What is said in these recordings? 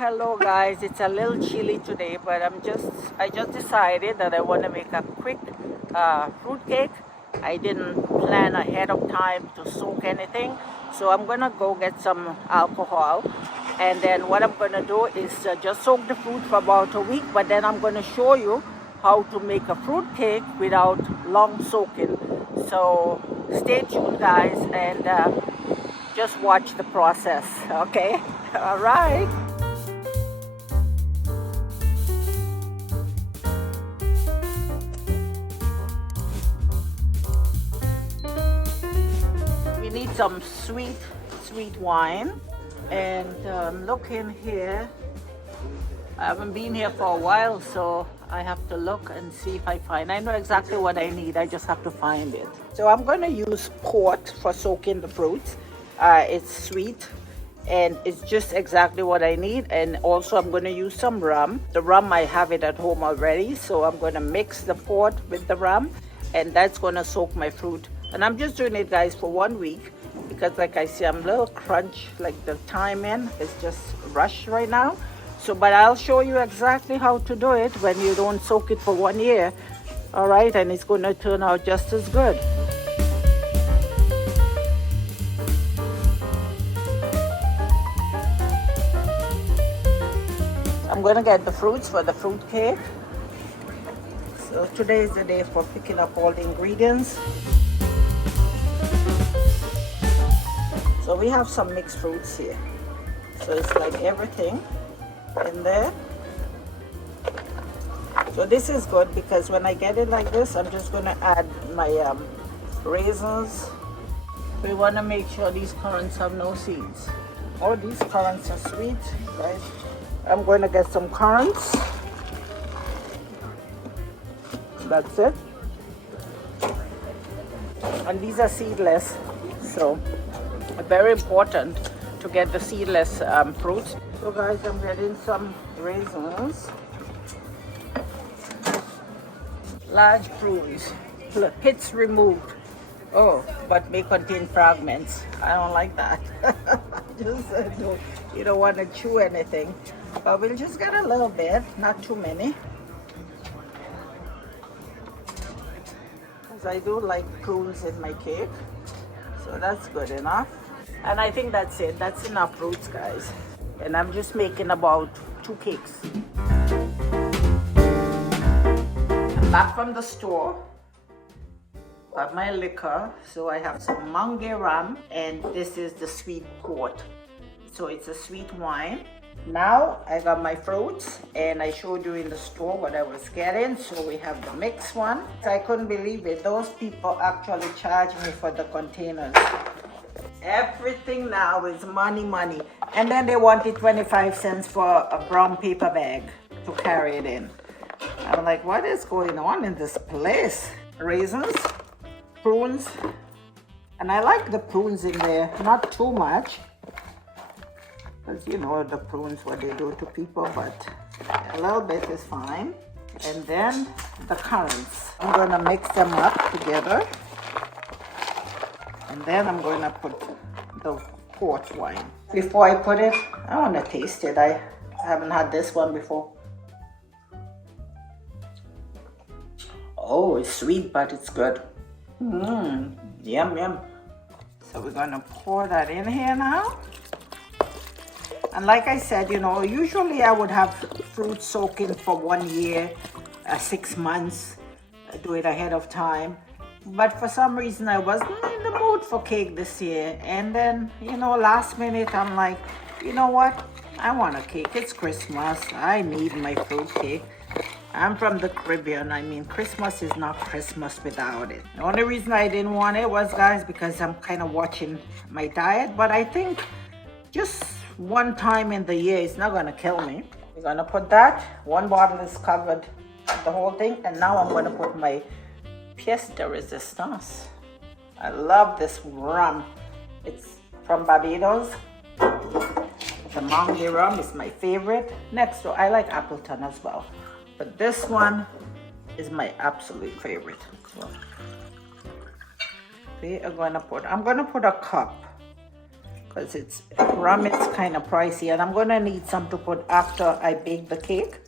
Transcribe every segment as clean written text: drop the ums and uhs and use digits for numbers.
Hello guys. It's a little chilly today, but I just decided that I want to make a quick fruit cake. I didn't plan ahead of time to soak anything, so I'm gonna go get some alcohol, and then what I'm gonna do is just soak the fruit for about a week. But then I'm gonna show you how to make a fruit cake without long soaking. So stay tuned, guys, and just watch the process. Okay. All right. We need some sweet wine. And looking here, I haven't been here for a while, so I have to look and see if I find. I know exactly what I need, I just have to find it. So I'm going to use port for soaking the fruits. It's sweet and it's just exactly what I need. And also I'm going to use some rum. The rum, I have it at home already, so I'm going to mix the port with the rum, and that's going to soak my fruit. And I'm just doing it, guys, for 1 week because, like I say, I'm a little crunch, like the time in is just rushed right now. So, but I'll show you exactly how to do it when you don't soak it for 1 year. All right, and it's going to turn out just as good. I'm going to get the fruits for the fruit cake. So today is the day for picking up all the ingredients. So we have some mixed fruits here. So it's like everything in there. So this is good because when I get it like this, I'm just going to add my raisins. We want to make sure these currants have no seeds. Oh, these currants are sweet, guys. I'm going to get some currants. That's it. And these are seedless, so very important to get the seedless fruits. So guys, I'm getting some raisins. Large prunes, pits removed. Oh, but may contain fragments. I don't like that. Just you don't want to chew anything. But we'll just get a little bit, not too many. Because I do like prunes in my cake. So that's good enough. And I think that's it. That's enough fruits, guys. And I'm just making about 2 cakes. I'm back from the store. Got my liquor. So I have some mangue rum, and this is the sweet port. So it's a sweet wine. Now I got my fruits, and I showed you in the store what I was getting. So we have the mixed one. I couldn't believe it. Those people actually charged me for the containers. Everything now is money. And then they wanted 25 cents for a brown paper bag to carry it in. I'm like, what is going on in this place? Raisins, prunes, and I like the prunes in there, not too much. Because you know the prunes, what they do to people, but a little bit is fine. And then the currants. I'm going to mix them up together. And then I'm going to put the port wine. Before I put it, I want to taste it. I haven't had this one before. Oh, it's sweet, but it's good. Yum. So we're going to pour that in here now. And like I said, you know, usually I would have fruit soaking for 1 year, 6 months, do it ahead of time. But for some reason I wasn't in the mood for cake this year. And then, you know, last minute I'm like, you know what? I want a cake. It's Christmas. I need my fruit cake. I'm from the Caribbean. I mean, Christmas is not Christmas without it. The only reason I didn't want it was, guys, because I'm kind of watching my diet. But I think just one time in the year is not going to kill me. We're going to put that. 1 bottle is covered, the whole thing. And now I'm going to put my pièce de résistance. I love this rum. It's from Barbados. The mangue rum is my favorite. Next, so I like Appleton as well. But this one is my absolute favorite. So I'm going to put a cup. because it's rum, it's kind of pricey, and I'm gonna need some to put after I bake the cake.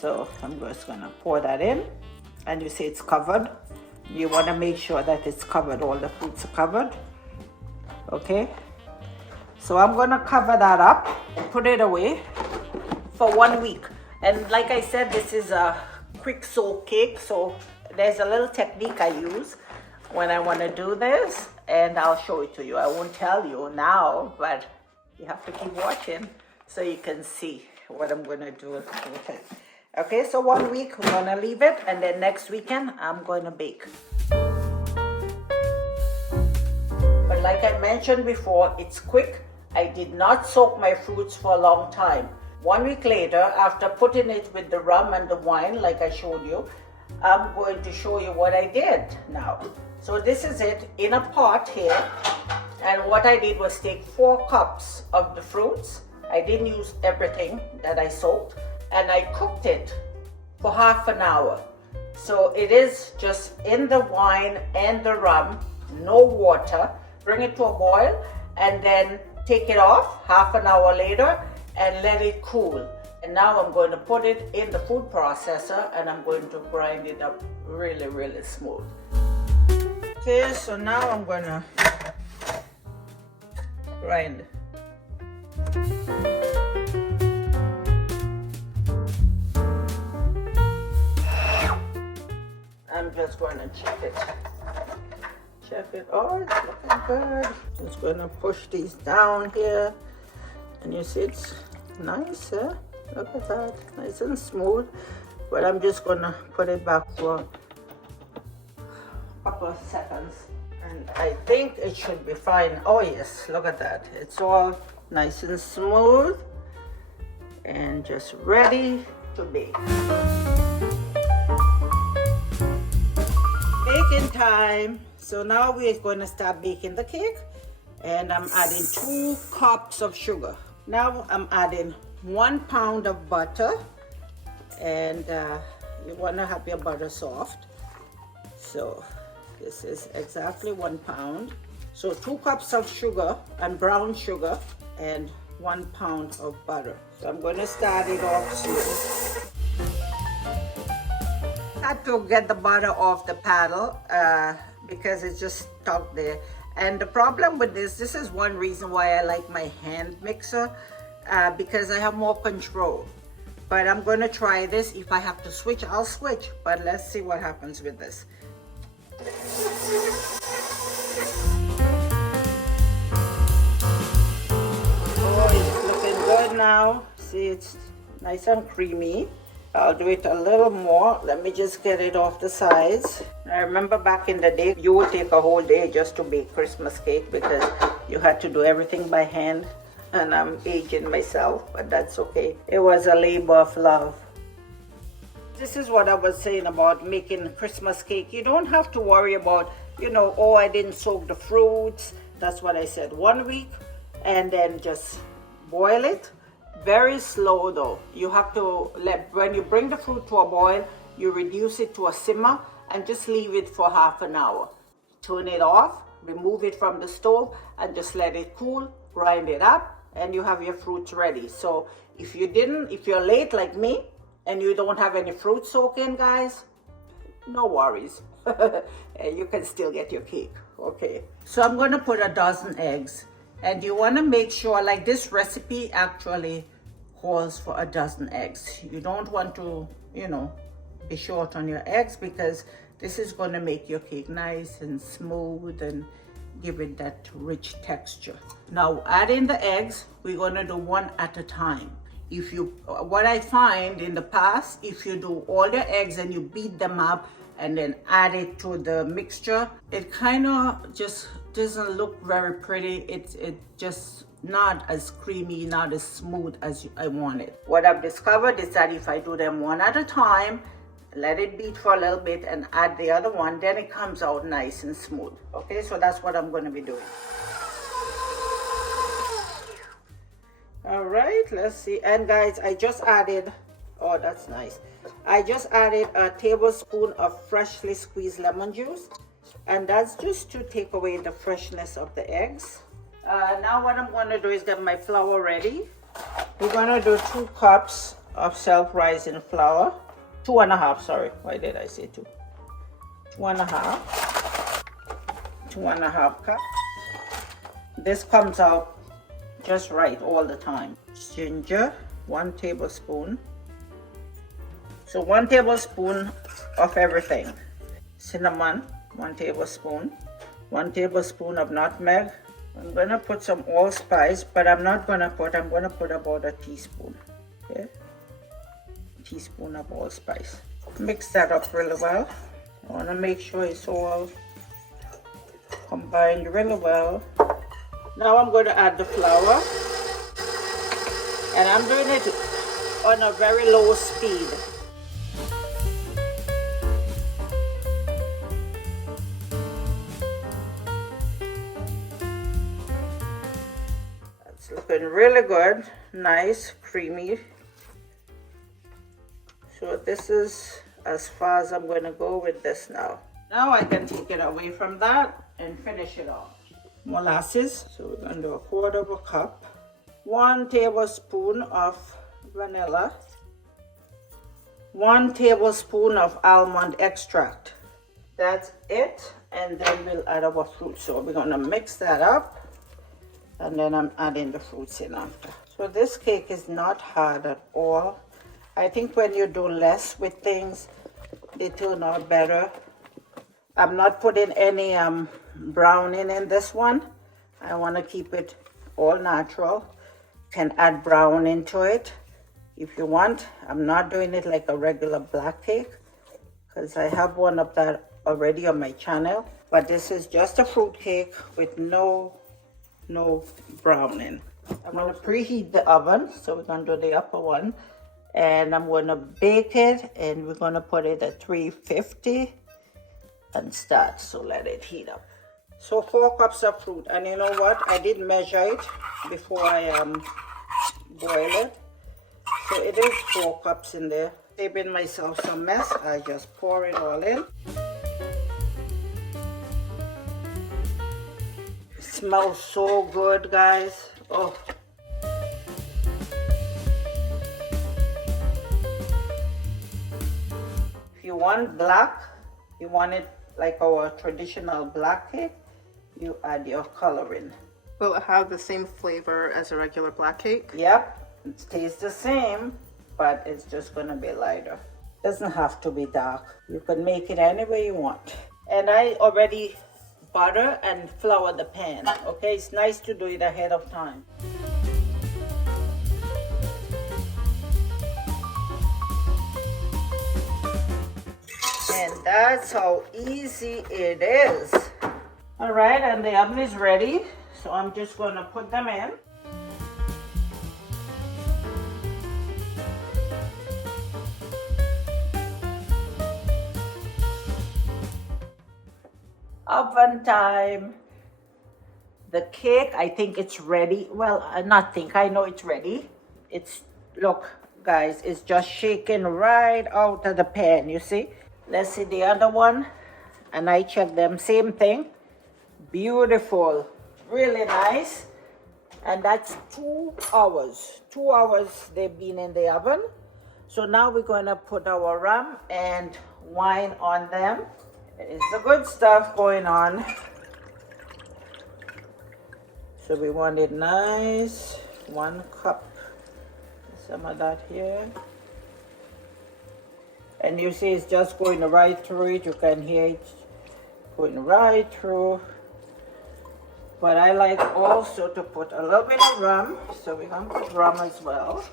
So I'm just gonna pour that in, and you see it's covered. You want to make sure that it's covered, all the fruits are covered. Okay, so I'm gonna cover that up, put it away for 1 week. And like I said, this is a quick soak cake, so there's a little technique I use when I want to do this, and I'll show it to you. I won't tell you now, but you have to keep watching so you can see what I'm going to do with it. Okay, so 1 week we're going to leave it, and then next weekend I'm going to bake. But like I mentioned before, it's quick. I did not soak my fruits for a long time. 1 week later, after putting it with the rum and the wine, like I showed you, I'm going to show you what I did now. So this is it in a pot here. And what I did was take 4 cups of the fruits. I didn't use everything that I soaked. And I cooked it for half an hour. So it is just in the wine and the rum, no water. Bring it to a boil and then take it off half an hour later and let it cool. And now I'm going to put it in the food processor and I'm going to grind it up really, really smooth. Okay, so now I'm going to grind. I'm just going to check it. Check it. Oh, it's looking good. Just going to push these down here. And you see it's nice, eh? Look at that. Nice and smooth. But I'm just going to put it back for a couple of seconds. And I think it should be fine. Oh yes, look at that. It's all nice and smooth. And just ready to bake. Baking time. So now we're going to start baking the cake, and I'm adding 2 cups of sugar. Now I'm adding 1 pound of butter, and you want to have your butter soft. So this is exactly 1 pound. So 2 cups of sugar and brown sugar and 1 pound of butter. So I'm going to start it off slow. I had to get the butter off the paddle because it's just stuck there. And the problem with this is one reason why I like my hand mixer, because I have more control. But I'm going to try this. If I have to switch, I'll switch. But let's see what happens with this. Oh, it's looking good now. See, it's nice and creamy. I'll do it a little more. Let me just get it off the sides. I remember back in the day, you would take a whole day just to bake Christmas cake because you had to do everything by hand. And I'm aging myself, but that's okay. It was a labor of love. This is what I was saying about making Christmas cake. You don't have to worry about, oh, I didn't soak the fruits. That's what I said. 1 week, and then just boil it. Very slow though. You have to when you bring the fruit to a boil, you reduce it to a simmer and just leave it for half an hour. Turn it off, remove it from the stove, and just let it cool, grind it up, and you have your fruits ready. So if you're late like me and you don't have any fruit soaking, guys, no worries. You can still get your cake. Okay. So I'm going to put a dozen eggs. And you want to make sure, like this recipe actually calls for a dozen eggs. You don't want to, be short on your eggs because this is going to make your cake nice and smooth and give it that rich texture. Now, add in the eggs. We're going to do one at a time. What I find in the past, if you do all your eggs and you beat them up and then add it to the mixture, it kind of just doesn't look very pretty. It's just not as creamy, not as smooth as I want it. What I've discovered is that if I do them one at a time, let it beat for a little bit and add the other one, then it comes out nice and smooth. Okay, so that's what I'm going to be doing. All right, let's see. And guys, I just added, oh, that's nice. I just added a tablespoon of freshly squeezed lemon juice. And that's just to take away the freshness of the eggs. Now what I'm going to do is get my flour ready. We're going to do 2 cups of self-rising flour. 2.5, sorry. Why did I say 2? 2.5. 2.5 cups. This comes out just right all the time. Ginger, 1 tablespoon. So 1 tablespoon of everything. Cinnamon, 1 tablespoon. 1 tablespoon of nutmeg. I'm going to put some allspice, but I'm going to put about a teaspoon. Okay? Teaspoon of allspice. Mix that up really well. I want to make sure it's all combined really well. Now I'm going to add the flour. And I'm doing it on a very low speed. It's looking really good, nice, creamy. So this is as far as I'm going to go with this now. Now I can take it away from that and finish it off. Molasses, so we're going to do 1/4 cup. 1 tablespoon of vanilla. 1 tablespoon of almond extract. That's it, and then we'll add our fruit. So we're going to mix that up, and then I'm adding the fruits in after. So this cake is not hard at all. I think when you do less with things, they turn out better. I'm not putting any browning in this one. I want to keep it all natural. Can add brown into it if you want. I'm not doing it like a regular black cake because I have one of that already on my channel. But this is just a fruit cake with no browning. I'm going to preheat the oven. So we're going to do the upper one. And I'm going to bake it, and we're going to put it at 350 and start. So let it heat up. So 4 cups of fruit, and you know what? I did measure it before I boil it. So it is 4 cups in there. Saving myself some mess, I just pour it all in. It smells so good, guys. Oh. If you want black, you want it like our traditional black cake, you add your coloring. Will it have the same flavor as a regular black cake? Yep, it tastes the same, but it's just gonna be lighter. Doesn't have to be dark. You can make it any way you want. And I already butter and flour the pan, okay? It's nice to do it ahead of time. And that's how easy it is. All right, and the oven is ready. So I'm just gonna put them in. Oven time. The cake, I think it's ready. Well, not think, I know it's ready. It's, look, guys, it's just shaking right out of the pan, you see? Let's see the other one. And I check them, same thing. Beautiful, really nice. And that's 2 hours. 2 hours they've been in the oven. So now we're gonna put our rum and wine on them. It's the good stuff going on. So we want it nice. 1 cup. Some of that here. And you see it's just going right through it. You can hear it going right through. But I like also to put a little bit of rum. So we're going to put rum as well.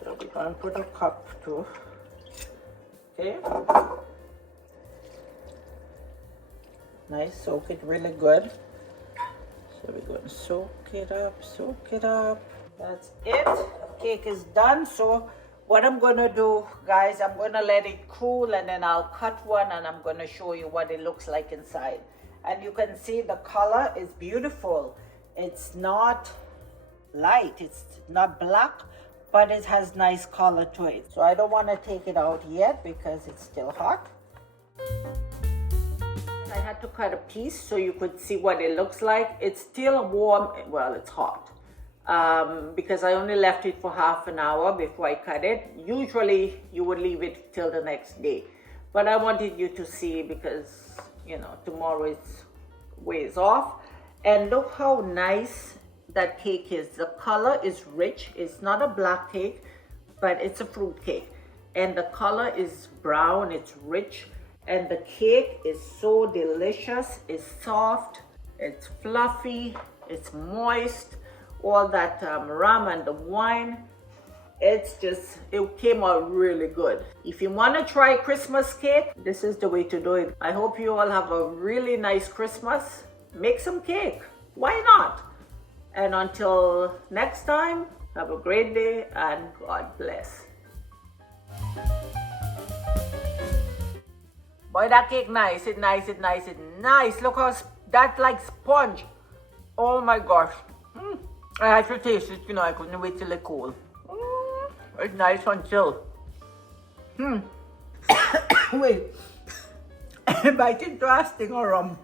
So we're going to put a cup too. Okay. Nice, soak it really good. So we're going to soak it up, soak it up. That's it. Cake is done. So what I'm going to do, guys, I'm going to let it cool and then I'll cut one and I'm going to show you what it looks like inside. And you can see the color is beautiful. It's not light, it's not black, but it has nice color to it. So I don't want to take it out yet because it's still hot. I had to cut a piece so you could see what it looks like. It's still warm, well, it's hot. Because I only left it for half an hour before I cut it. Usually you would leave it till the next day. But I wanted you to see because, you know, tomorrow is ways off. And look how nice that cake is. The color is rich. It's not a black cake, but it's a fruit cake. And the color is brown, it's rich. And the cake is so delicious. It's soft, it's fluffy, it's moist. All that rum and the wine, it came out really good. If you want to try Christmas cake, this is the way to do it. I hope you all have a really nice Christmas. Make some cake. Why not? And until next time, have a great day and God bless. Boy, that cake nice. It's nice. Look how that's like sponge. Oh my gosh. I had to taste it, you know, I couldn't wait till it cool. It's nice until. Wait. I'm biting to a sting of rum.